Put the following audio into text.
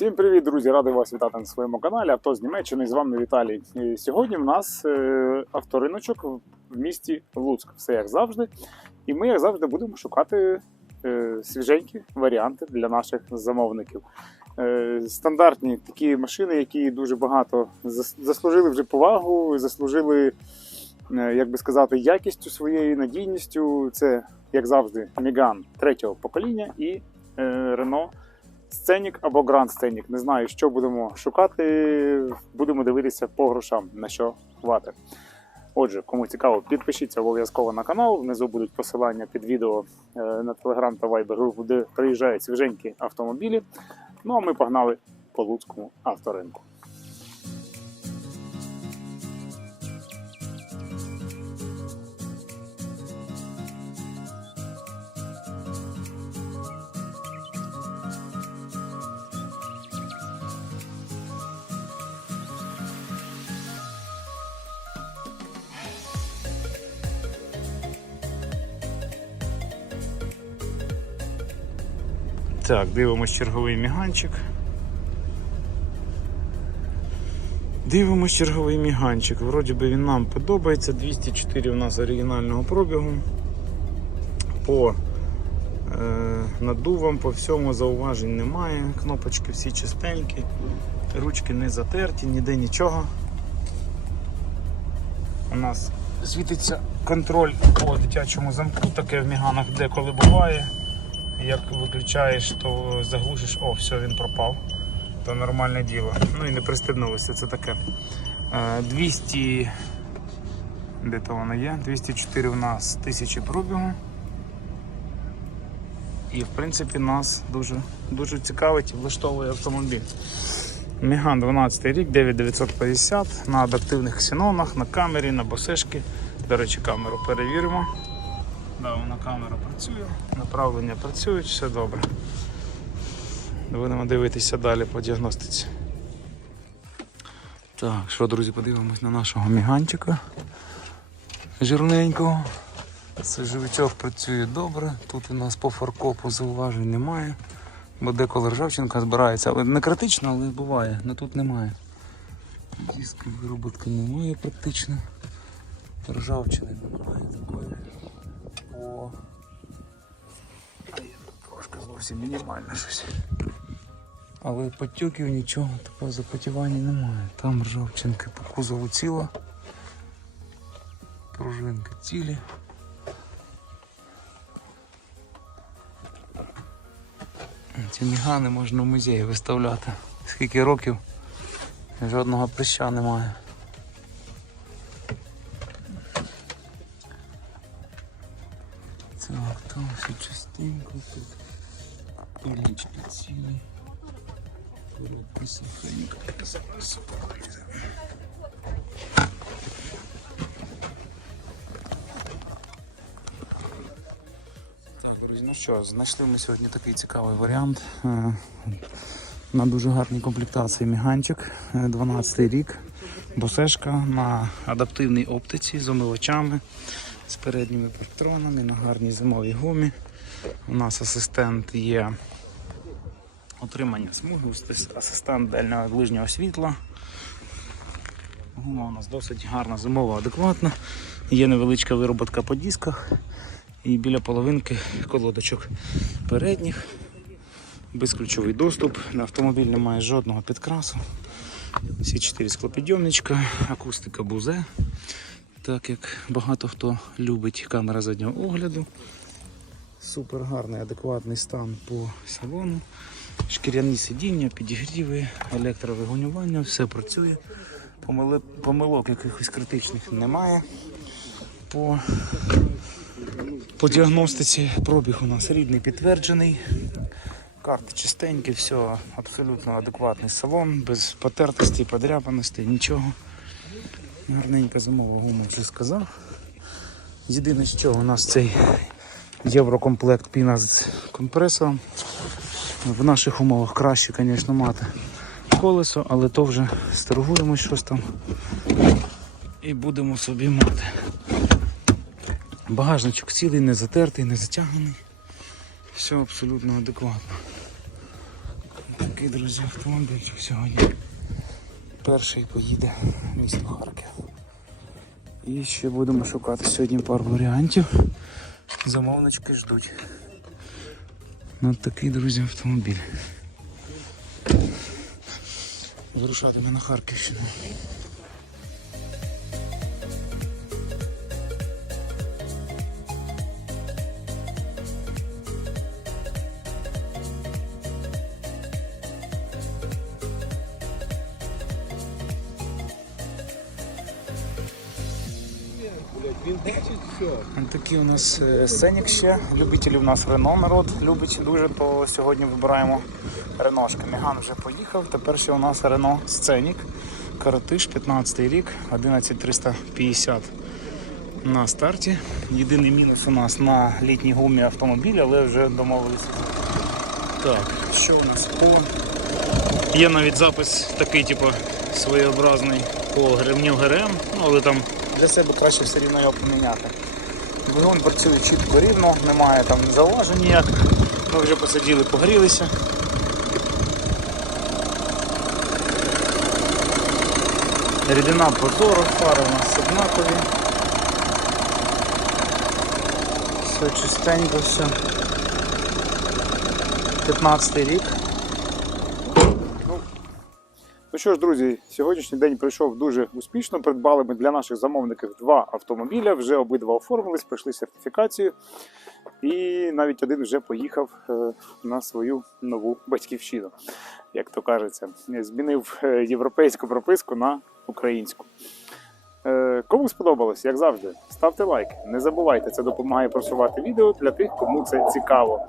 Всім привіт, друзі! Радий вас вітати на своєму каналі. Авто з Німеччини. З вами Віталій. І сьогодні в нас е, авториночок в місті Луцьк. Все як завжди. І ми, як завжди, будемо шукати е, свіженькі варіанти для наших замовників. Е, стандартні такі машини, які дуже багато заслужили вже повагу, заслужили, як би сказати, якістю своєю, надійністю. Це, як завжди, Міган третього покоління і Renault Сценік або Гранд Сценік. Не знаю, що будемо шукати. Будемо дивитися по грошам, на що хватить. Отже, кому цікаво, підпишіться обов'язково на канал. Внизу будуть посилання під відео е, на Telegram та Viber групу, де приїжджають свіженькі автомобілі. Ну а ми погнали по Луцькому авторинку. Так, дивимось черговий міганчик. Дивимось черговий міганчик. Вроді би він нам подобається. 204 у нас оригінального пробігу. По е, надувам, по всьому зауважень немає. Кнопочки всі чистенькі, ручки не затерті, ніде нічого. У нас світиться контроль по дитячому замку, таке в міганах деколи буває. Як виключаєш, то заглушиш, о, все, він пропав. То нормальне діло. Ну і не пристебнулося, це таке. Е, 200. Де то воно є? 204 у нас тисячі пробігу. І в принципі нас дуже, дуже цікавить і влаштовує автомобіль. Міган 12 рік, 9950 на адаптивних ксенонах, на камері, на босишки. До речі, камеру перевіримо. Да, вона камера працює, направлення працюють, все добре. Будемо дивитися далі по діагностиці. Так, що, друзі, подивимось на нашого міганчика жирненького. Сажовичок працює добре. Тут у нас по фаркопу зауважень немає. Бо деколи ржавчинка збирається, але не критично, але буває, але тут немає. Диски вироботки немає практично. Ржавчини немає такої. О. Трошки зовсім мінімальне щось. Але потьоків нічого, такого запотівання немає. Там ржавчинки по кузову ціла. Пружинки цілі. Ці мігани можна в музеї виставляти. Скільки років жодного прища немає. Все частенько тут. Пилічки цілі. Передня. Зараз друзі, ну що, знайшли ми сьогодні такий цікавий варіант. Е, На дуже гарній комплектації міганчик, е, 12 рік, босешка на адаптивній оптиці з омивачами, з передніми патронами, на гарній зимовій гумі. У нас асистент є отримання смуги, асистент дальнього ближнього світла. Гума у нас досить гарна, зимова, адекватна. Є невеличка вироботка по дисках і біля половинки колодочок передніх. Безключовий доступ. На автомобіль немає жодного підкрасу. Всі чотири склопідйомничка, акустика бузе. Так як багато хто любить камера заднього огляду. Супер гарний, адекватний стан по салону. Шкіряні сидіння, підігріви, електровигонювання, все працює. Помилок якихось критичних немає. По, по діагностиці пробіг у нас рідний підтверджений. Карти чистенькі, все абсолютно адекватний салон, без потертості, подряпаності, нічого. Гарненька зимова гума, вже сказав. Єдине, що у нас цей єврокомплект піна з компресором. В наших умовах краще, звісно, мати колесо, але то вже сторгуємо щось там і будемо собі мати. Багажничок цілий, не затертий, не затягнений. Все абсолютно адекватно. Такий, друзі, автомобільчик сьогодні. Перший поїде в місто Харків. І ще будемо шукати сьогодні пару варіантів. Замовнички ждуть. Ну, такий, друзі, автомобіль. Вирушатиме на Харківщину. Він бачить все. Такий у нас е, сценік ще. Любителів у нас Рено народ любить дуже, то сьогодні вибираємо Реношки. Меган вже поїхав. Тепер ще у нас Рено Сценік. Каратиш, 15 рік, 11350 на старті. Єдиний мінус у нас на літній гумі автомобіль, але вже домовилися. Так, що у нас по. Є навіть запис такий, типу, своєобразний по гривню ГРМ, ну, але там для себе краще все рівно його поміняти. Двигун працює чітко рівно, немає там зауважень ніяких. Ми вже посиділи, погрілися. Рідина прозора, фари у нас однакові. Все чистенько, все. 15 рік. Ну що ж, друзі, сьогоднішній день пройшов дуже успішно. Придбали ми для наших замовників два автомобіля. Вже обидва оформились, пройшли сертифікацію. І навіть один вже поїхав е, на свою нову батьківщину, як то кажеться. Змінив е, європейську прописку на українську. Е, Кому сподобалось, як завжди, ставте лайк. Не забувайте, це допомагає просувати відео для тих, кому це цікаво.